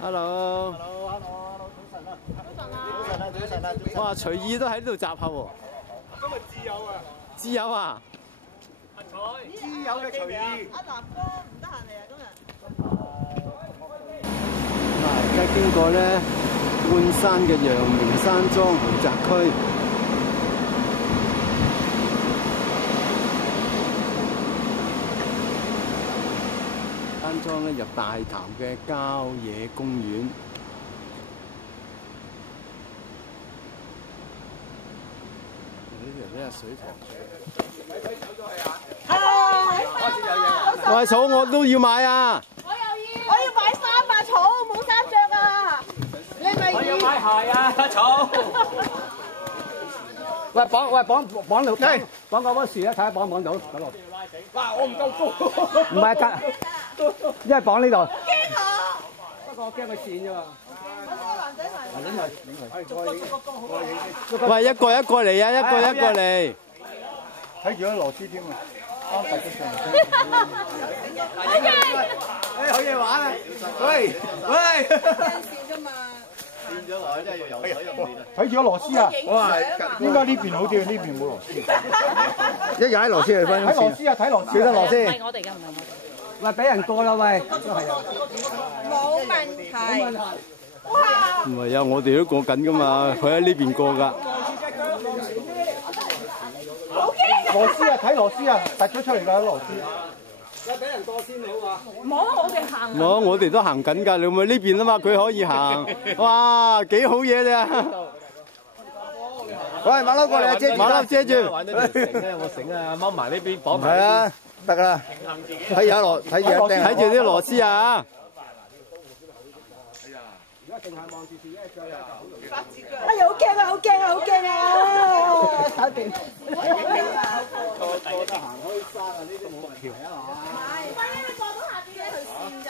Hello。早晨啊！哇，隨意都喺呢度集合喎。今日自由啊！自由啊！阿彩，自由嘅隨意。阿南哥唔得閒嚟啊，今日。而家經過咧半山嘅陽明山莊豪宅區。山莊咧入大潭嘅郊野公園。呢條咧係水塘。喂，草我都要買啊！我要買衫啊，草冇衫着啊！你咪我要買鞋啊，草。喂，綁條綁嗰棵樹啊，睇下綁唔綁到嗰度。嗱，我唔夠高。唔係得，因為綁呢度。驚啊！不過我驚佢跣啫嘛。我個男仔嚟。拎佢。逐個好。喂，一個一個嚟啊！一個嚟。睇住咗螺絲添啊！啱大吉上。好嘢玩啊！喂！變咗落去真係要游水入面啊！睇住咗螺絲啊！哇，應該呢邊好啲，呢邊冇螺絲。一踩螺絲去分。睇螺絲啊！睇螺絲。記得螺絲。唔係我哋㗎，唔係我哋。喂，俾人過啦喂！冇問題。哇！唔係啊，我哋都過緊噶嘛，佢喺呢邊過㗎。好驚！螺絲啊！睇螺絲啊！突咗出嚟㗎螺絲。喂，俾人過先好啊！冇，我哋行。我哋都行緊㗎，你咪呢邊啊嘛，佢可以行。哇，幾好嘢啫！喂，馬騮過嚟啊！遮住。馬騮遮住。玩咗條繩咧，我繩啊，踎埋呢邊綁埋。係啊，得㗎啦。睇住螺，睇住一釘。睇住啲螺絲啊！而家淨係望住自己嘅腳啊！哎呀，好驚啊！好驚啊！好驚啊！搞掂。過得行開山啊！呢啲冇問題啊嘛。係，喂，你過到下邊呢條線咋？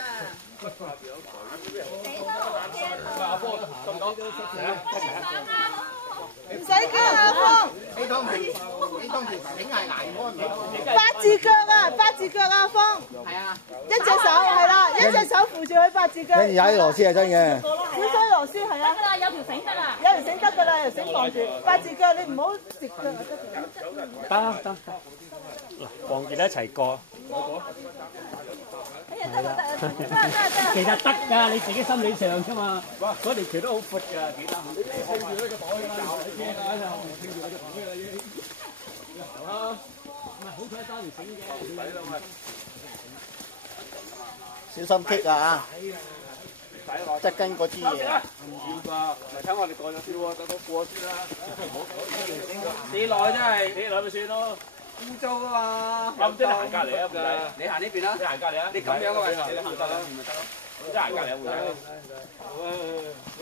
唔使驚啊，阿你當條繩係難安嘅。峰。八字腳啊，八字腳啊，峰。係啊。一隻手係啦，一隻手扶住佢八字腳。跟住踩啲螺絲係真嘅。小西螺絲係啊。得㗎啦，有條繩得啦。有條繩得㗎啦，有條繩綁住。八字腳你唔好跌腳啊，得。得。嗱，望住一齊過。哎呀，得。其實得㗎，你自己心理上啫嘛。哇，嗰條橋都好闊㗎，幾得。你聽住呢個袋啊，唔使驚啊，聽住呢個袋啦已經。係嘛？唔係好彩揸條繩嘅。唔使啦咪。小心棘啊！側根嗰支嘢。唔要㗎，咪睇我哋過咗先喎，等到過先啦。跌落真係跌落咪算咯。污糟啊嘛！我唔知你行隔離啊，唔使。你行呢邊啦。你行隔離啊？你咁樣啊嘛？你行隔離咪得咯。即係行隔離會仔。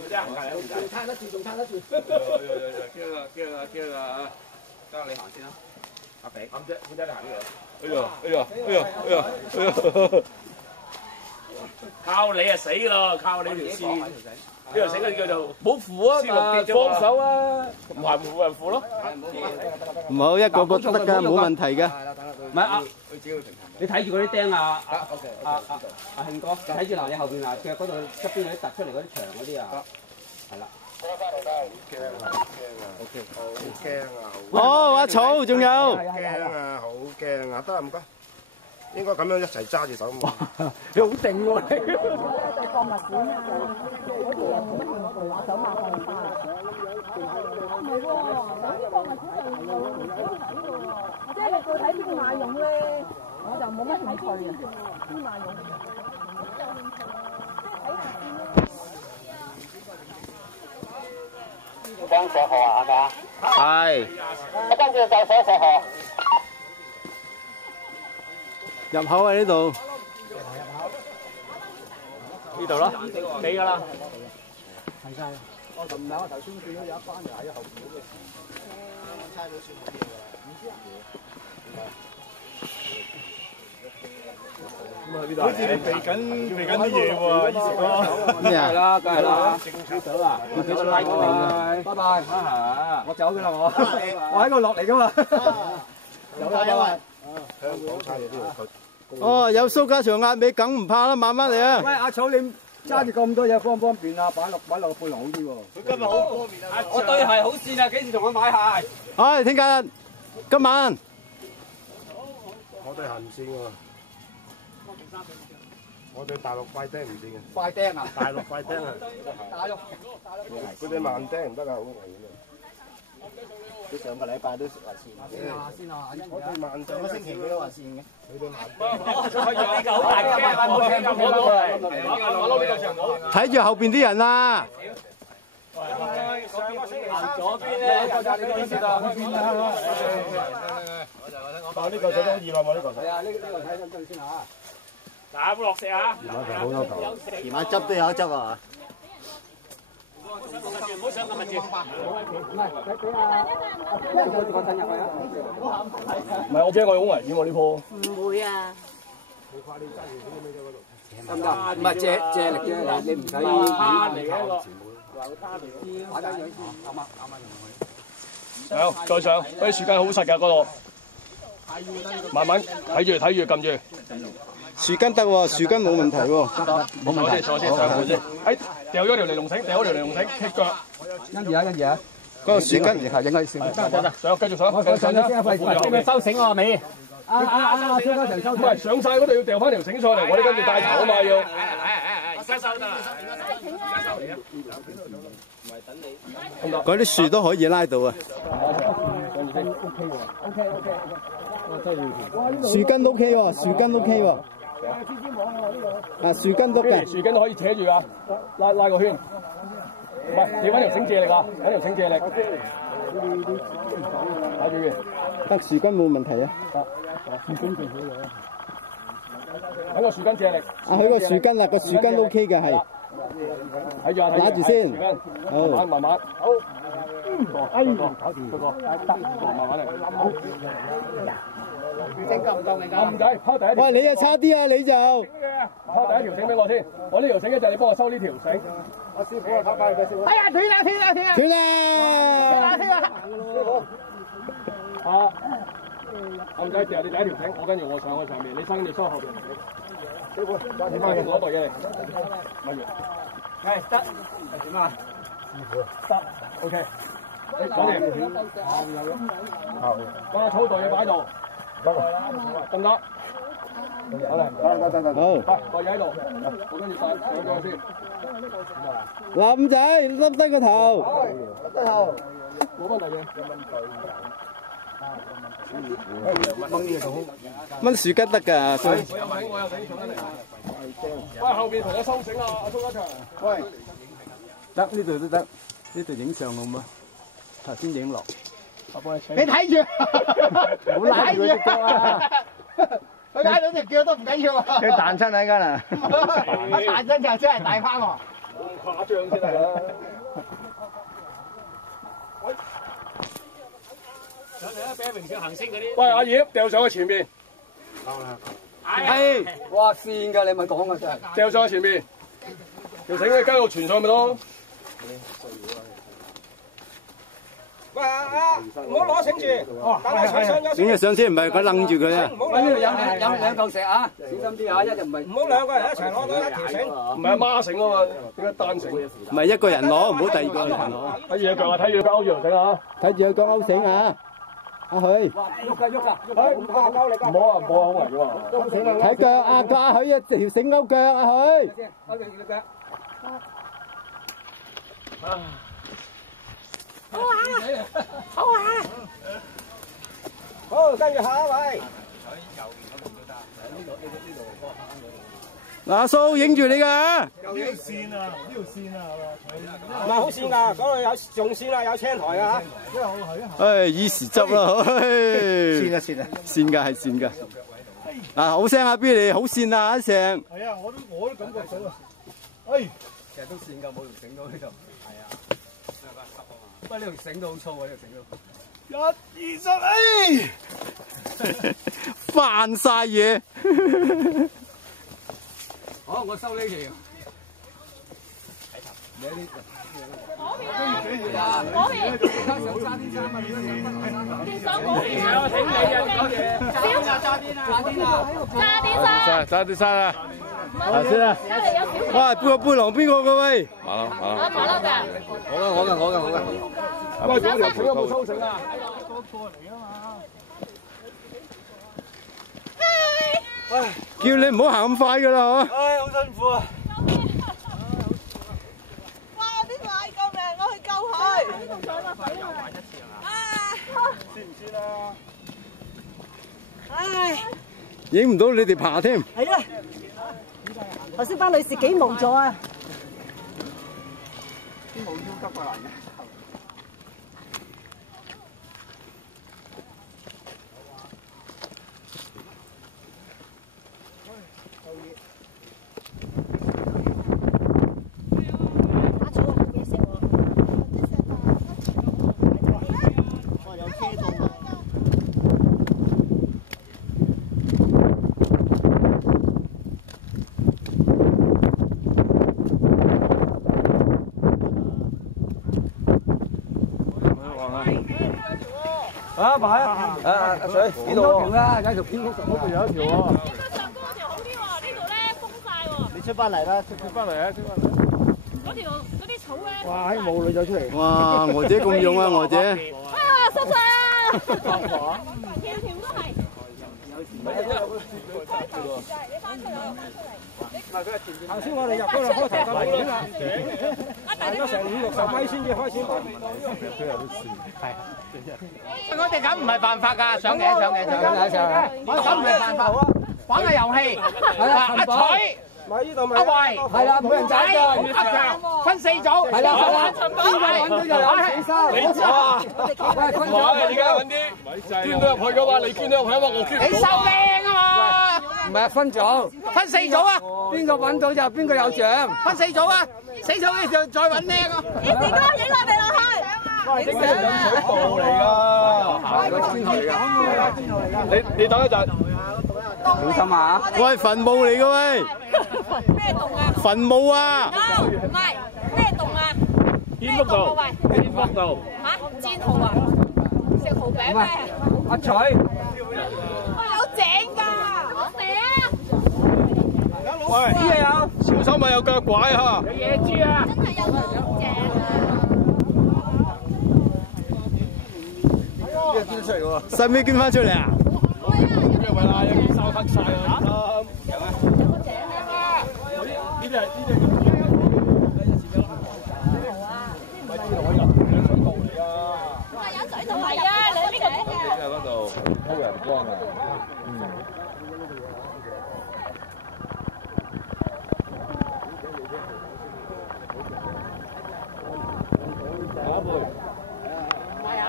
即係行隔離會仔。仲撐得住，仲撐得住。驚啊！得你行先啦。阿肥。啱啫，會仔你行呢度。靠你啊死咯！靠你條線。呢條繩叫做冇扶啊，幫手啊，唔係冇人扶咯。唔好一個個都得㗎，冇問題嘅。唔係啊，你睇住嗰啲釘啊，阿慶哥，睇住嗱，你後邊嗱腳嗰度側邊有啲突出嚟嗰啲牆嗰啲啊，係啦。好驚啊！哦，阿草仲有。好驚啊！好驚啊！得啦，唔該。應該咁樣一齊揸住手。你好定喎你。博物館啊，嗰啲嘢冇乜用途啊，走馬看花。唔係喎，有啲博物館就有呢個喎，即係你去睇兵馬俑咧，我就冇乜興趣啊。兵馬俑。江石河啊，係咪啊？係。跟住就寫石河。入口喺呢度。呢度咯，俾㗎啦。係晒。我琴日頭先見到有一班人喺後邊嗰度。差佬算好嘢㗎啦。唔知啊。好似你避緊啲嘢喎，醫生哥。咩啊？係啦，梗係啦。睇到啦，俾個 like 我。拜拜。我走㗎啦我。我喺度落嚟㗎嘛。有啊。香港差嘢都要佢。哦，有蘇家祥壓尾梗唔怕啦，慢慢嚟啊！喂，阿草你揸住咁多嘢方唔方便啊？擺落背囊好啲喎。佢今日好方便啊！我對鞋好線啊，幾時同我買鞋？唉，聽日今晚我對鞋唔線喎。我對大陸快釘唔線嘅。快釘啊！大陸快釘啊！大陸。嗰對慢釘唔得啊，好危險啊！佢上個禮拜都話線。先啊！我對慢釘。上個星期佢都話線嘅。佢對慢呢個好大驚啊！冇聽過。睇住後邊啲人啊！上個星期三左邊咧，就你嗰邊啊！但係呢個仔都易啦嘛，呢個仔。係啊，呢個睇緊先嚇。嗱，冇落石啊！好多球。前晚執都有得執啊！唔好上咁密住。唔係，我驚我好危險喎呢棵。唔會啊！得唔得？唔係借力啫，嗱，你唔使嚟嘅一個。上，再上，嗰啲樹根好實㗎嗰度。慢慢睇住撳住。樹根得喎，樹根冇問題喎。冇問題。坐先，上盤先。誒，掉咗條尼龍繩，棘腳。跟住啊！嗰個樹根係應該先。得，上，繼續上。我上先啊！費事收繩喎，未？張家祥收。唔係上晒嗰度要掉翻條繩上嚟，我哋跟住帶頭啊嘛要。收得啦。嗰啲樹都可以拉到啊！樹根 OK 喎，樹根 OK 喎。啊，樹根都嘅。樹根都可以扯住啊，拉個圈。唔係，要揾條繩借力啊，揾條繩借力。睇住嘅。得樹根冇問題啊。揾個樹根借力。啊，佢個樹根啊，個樹根 OK 嘅係。睇住啊，拿住先。好，慢慢。好。哎，搞掂。嗰個得，慢慢嚟。好。繩夠唔夠你㗎？唔計，拋第一條。喂，你啊差啲啊，你就。拋第一條繩俾我先，我呢條繩咧就你幫我收呢條繩。我師傅啊，拋翻去師傅。哎呀，斷啦！斷啦！師傅。啊，唔計，掉你第一條繩，我跟住我上去上面，你收後邊。師傅，你翻去攞袋嘢嚟。咪完。係得。點啊？得 ，OK。你講掂。把個草袋嘢擺度。得唔得？好嚟，得。好。袋嘢喺度，我跟住帶上咗先。林仔，笠低個頭。低頭。冇乜嘢。掹樹根得㗎，所以。我有繩上緊嚟。喂，後邊同我收繩啊，阿蘇家祥。喂。得呢度都得，呢度影相好唔好？頭先影落。我幫你請。你睇住，唔好拉住佢隻腳啊！佢拉到隻腳都唔緊要啊！佢彈親喺間啊！彈親就真係大翻喎。好誇張先係啦。上嚟啦，俾明星行星嗰啲。喂，阿葉掉上去前面。係。哇線㗎，你咪講啊真係。掉上去前面。條繩你跟我傳上咪咯。喂唔好攞繩住，等佢上咗先。影日相先，唔係佢楞住佢啊！唔好兩個人，有兩嚿石啊，小心啲啊，一就唔係。唔好兩個人一齊攞到一條繩。唔係孖繩啊嘛，點解單繩？唔係一個人攞，唔好第二個人攞。睇住隻腳啊，睇住隻腳勾住條繩啊！睇住有個勾繩啊！阿許。唔怕勾你㗎。唔好啊，好危險啊！睇腳啊，阿許啊，條繩勾腳啊，許。勾住條腳。好，跟住下一位。嗱，阿蘇影住你㗎。呢條線啊，唔係好線㗎，嗰度有仲線啦，有青台啊嚇。唉，依時執啦，線啊線啊，線㗎係線㗎。嗱，好聲啊 Billy， 好線啊一成。係啊，我都感覺到啊。哎，其實都線㗎，冇條繩到呢度。係啊。不過呢條繩都好粗啊，呢條繩都。1、2、10，犯晒嘢。好，我收呢條。嗰邊，見到嗰邊啊！我請你啊，嗰嘢。揸啲山。揸啲山啊！頭先啊！哇，背囊邊個嘅喂？馬騮㗎。喂，嗰條繩有冇抽繩啊？叫你唔好行咁快㗎啦，嗬！唉，好辛苦啊！哇！邊個嗌救命？我去救佢。呢度上落水啊！算唔算啊？唉，影唔到你哋爬添。係啊！頭先班女士幾無助啊！啲冇腰急過嚟嘅。啊，埋啊！阿水，呢度條啦，梗係條蝙蝠嗰度有一條喎。上高嗰條好啲喎，呢度咧封晒喎。你出翻嚟啦，出翻嚟啊，出翻嚟！嗰啲草咧。哇！喺冇女走出嚟。哇！娥姐咁勇啊，娥姐！啊，濕晒啊！條條都係。頭先我哋入嗰度開頭咁遠啦，行咗成50-60米先至開始埋。我哋咁唔係辦法㗎，上嘅。我咁唔係辦法，玩個遊戲。阿彩。阿慧，係啦，每人揀一個，阿強分4組，係啦，邊個揾到就有起身。你知啊？你而家揾啲捐到入去嘅話，你捐到入去啊嘛，我捐唔到。你收命啊嘛！唔係分組，分4組啊！邊個揾到就邊個有獎。分4組啊！4組嘅時候再揾靚啊！啲士哥影落嚟落去，影相啊！水道嚟㗎，行個天台嚟㗎。你等一陣。小心啊！喂，墳墓嚟嘅喂！咩洞啊？墳墓啊！唔係咩洞啊？蝙蝠道，蝙蝠道。嚇？煎蠔啊？食蠔餅咩？阿彩，有井㗎！我蛇啊！喂，啲嘢有，小心咪有腳拐嚇。有野豬啊！真係有老井啊！呢個捐出嚟喎。使唔使捐翻出嚟啊？因為啦，有件衫黑晒啊！有個井啊嘛！呢啲係咪啲海入水道嚟㗎？有水道係啊！你呢個井啊！嗰度鋪人光啊！下一輩。係啊！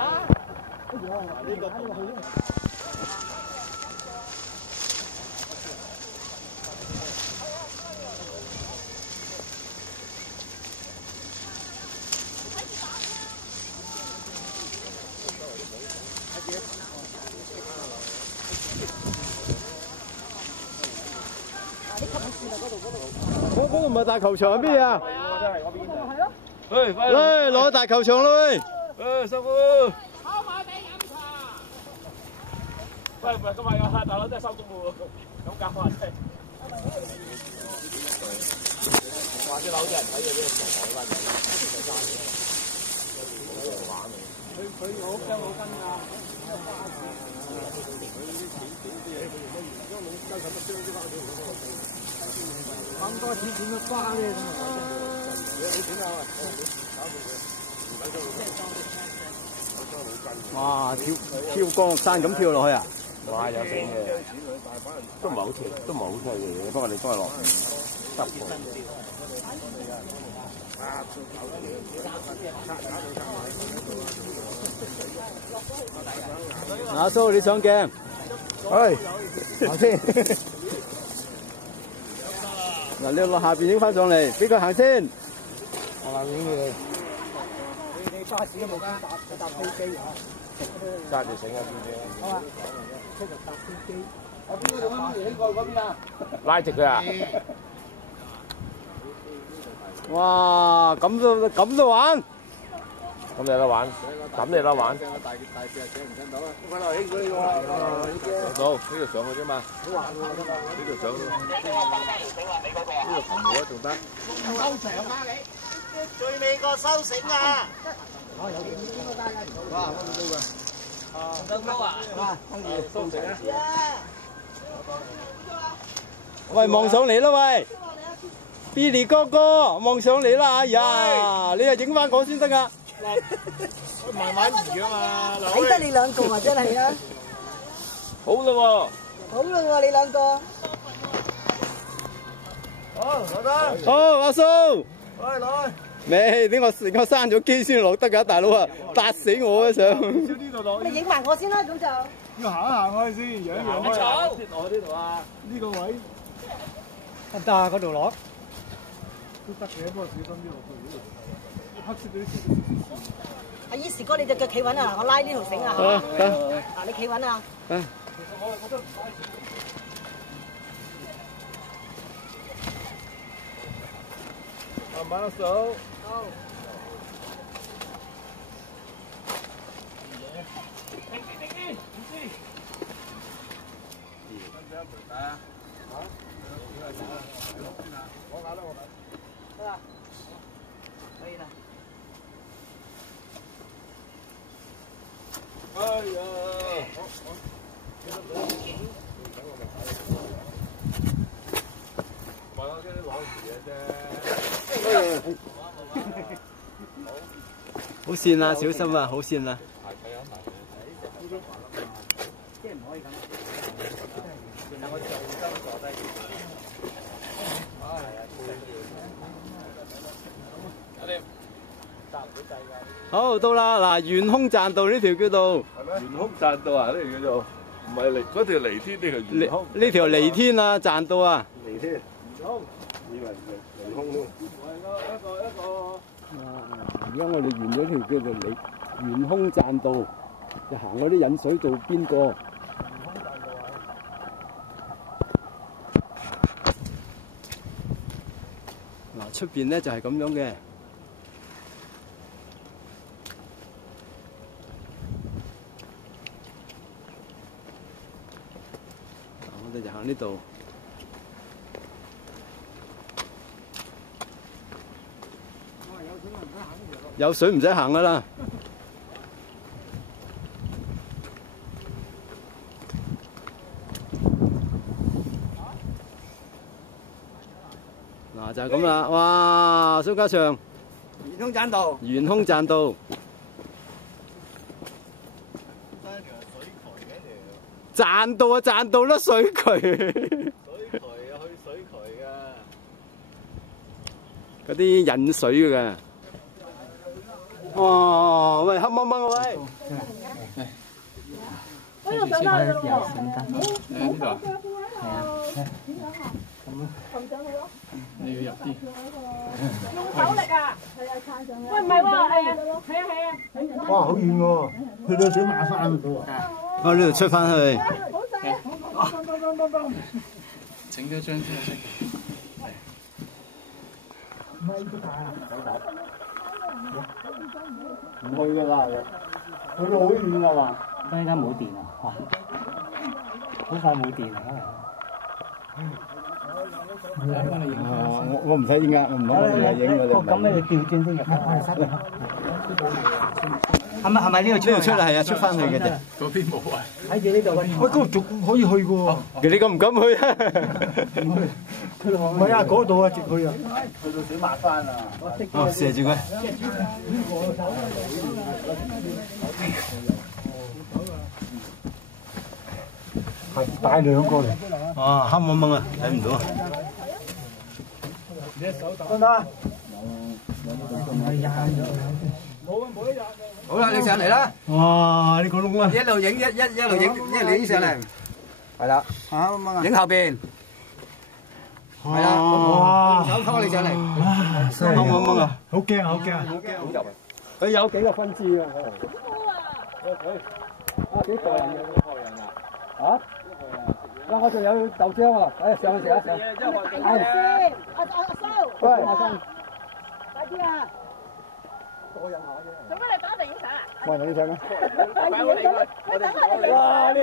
呢個嗰度唔係大球場係咩啊？喂，嚟攞大球場啦喂！師傅。跑馬地飲茶。喂，唔係今日啊，大佬真係收工喎，咁搞法真係。話啲樓啲人睇嘢俾佢傻海翻嚟，佢好驚好跟㗎。咁多錢點樣花咧？哇！跳降落山咁跳落去啊！哇！有錢嘅，都唔係好跳，都唔係好細嘅嘢，不過你都係落10個。阿叔，你上鏡。係，行先。嗱，你落下邊影翻上嚟，俾佢行先。我話影你。你巴士都冇搭飛機啊？揸住繩啊，邊邊？好啊，出嚟搭飛機。我邊個做乜嘢過嗰邊啊？拉直佢啊！哇！咁都玩？咁你有得玩，咁你有得玩。到呢度上去啫嘛，呢度上，呢度擒冇啊，仲得。收場啊你！最尾個收繩啊！哇，咁高㗎！咁高啊！哇，跟住收繩啊！喂，望上嚟啦喂 ，Billy 哥哥望上嚟啦！哎呀，你又影翻我先得噶。慢慢移啊嘛，睇得你兩個啊，真係啊！好啦喎，好啦喎，你兩個。好，攞得。好，阿蘇。來來。未，等我閂咗機先落得㗎，大佬啊，搭死我啊想。呢度落。你影埋我先啦，咁就。要行一行開先，養一養開。我呢度啊，呢個位。得啊，嗰度落。都得嘅，不過小心啲落去。黑色嗰啲。阿依時哥，你隻腳企穩啊！我拉呢條繩啊嚇。嗱，你企穩啊！慢慢數。好。哎呀！我驚你攞住嘢啫。好跣啊，小心啊，好跣啊！好到啦，嗱，懸空棧道呢條叫做懸空棧道啊，呢條叫做唔係離嗰條離天，呢條懸空。呢條離天啊，棧道啊。離天。懸空。以為離空添。而家我哋沿咗條叫做懸空棧道，就行嗰啲引水道邊個？嗱，出邊咧就係咁樣嘅。我哋就行呢度。有水唔使行噶啦。嗱就係咁啦，哇！蘇家祥，懸空棧道。懸空棧道。棧道啊，棧道啦，水渠。水渠啊，去水渠噶。嗰啲引水嘅。哇！喂，黑掹掹啊喂！嗰度上翻去咯喎。呢度啊？係啊。撳上去咯。你要入啲。用手力啊！係啊，撐上去。喂，唔係喎，係啊。哇，好遠喎，去到水馬山嗰度啊！我呢度出翻去。好細啊！整咗張先。唔去噶啦，去到好遠噶嘛。而家冇電啊！哇，好快冇電啊！我唔使影噶，我唔攞嚟影我哋。咁你調轉先嘅。係咪呢度出嚟？出嚟係啊，出翻去嘅啫。嗰邊冇啊。睇住呢度。喂，嗰度仲可以去嘅喎。你敢唔敢去啊？唔係啊，嗰度啊，直去啊。去到水馬山啊。哦，射住佢。係帶兩個嚟。哇，黑掹掹啊，睇唔到啊。得唔得？好啦，你上嚟啦！哇！呢個窿啊！一路影一路影上嚟。係啦，影後邊。係啦，哇！手拖你上嚟。掹掹掹啊！好驚啊！好驚啊！好驚！好入啊！佢有幾個分支啊？幾個人嘅？幾個人啊？啊？嗱，我仲有豆漿喎，上去食一上。阿蘇，喂，快啲啊！做咩你打地影相啊？冇人影相咩？哇！呢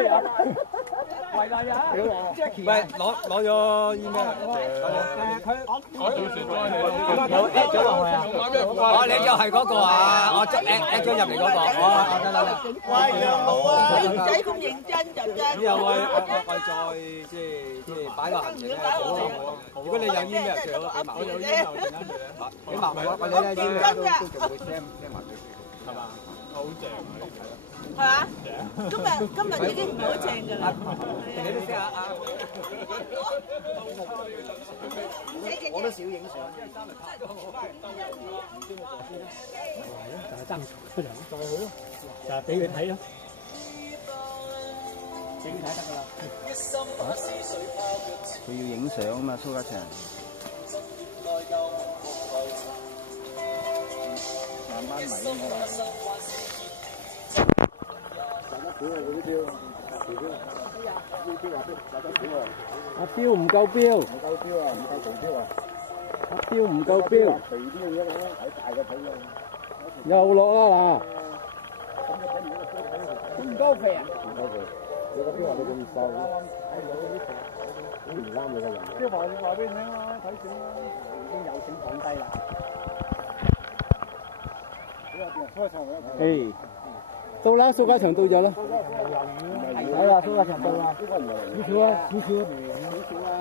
違例啊！喂，攞咗 email。有 at 咗落去啊！哦，你就係嗰個啊！我 at 咗入嚟嗰個。哦，得。喂，楊老啊，唔使咁認真就真。之後我再即係擺個行程咧。如果你有 email 最好俾埋。我有 email 陣間俾埋我哋咧 email 都仲會 send 埋俾你，係嘛？好正係嘛？今日已經唔係好正㗎啦。你都識下啊！我都少影相。就係爭出嚟，就係佢咯，就係俾佢睇咯，俾佢睇得㗎啦。佢要影相啊嘛，蘇家祥。慢慢嚟啊！阿標唔夠標，阿標唔夠標，又落啦嗱，唔高肥啊！即係話俾你聽啦，睇錢啦，已經有錢放低啦。誒，到啦，蘇家祥到咗啦。係啦，蘇家祥到啦。少啊，少少啊，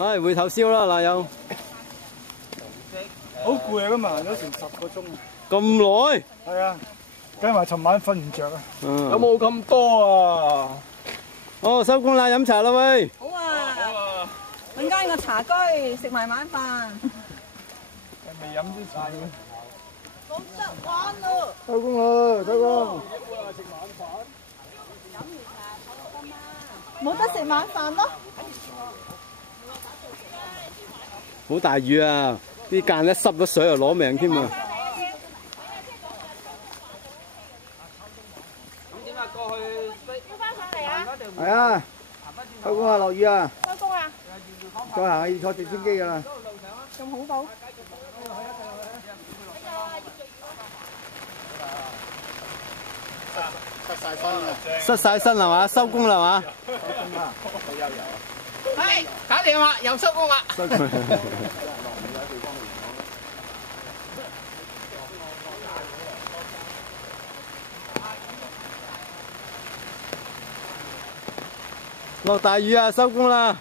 唉，回頭燒啦嗱又。好攰啊！今日行咗成10個鐘。咁耐？係啊，加埋尋晚瞓唔着啊。有冇咁多啊？哦，收工啦，飲茶啦喂。好啊！揾間個茶居食埋晚飯。未飲啲茶嘅。冇得玩咯！收工啦，收工。冇得食晚飯咯。好大雨啊！啲間咧濕咗水又攞命添啊！咁點啊？過去要翻上嚟啊！係啊，收工啊，落雨啊，收工啊！再行下要坐直升機㗎啦。咁恐怖！失晒身係嘛？收工啦係嘛？係搞掂啦，又收工啦。落大雨啊！收工啦！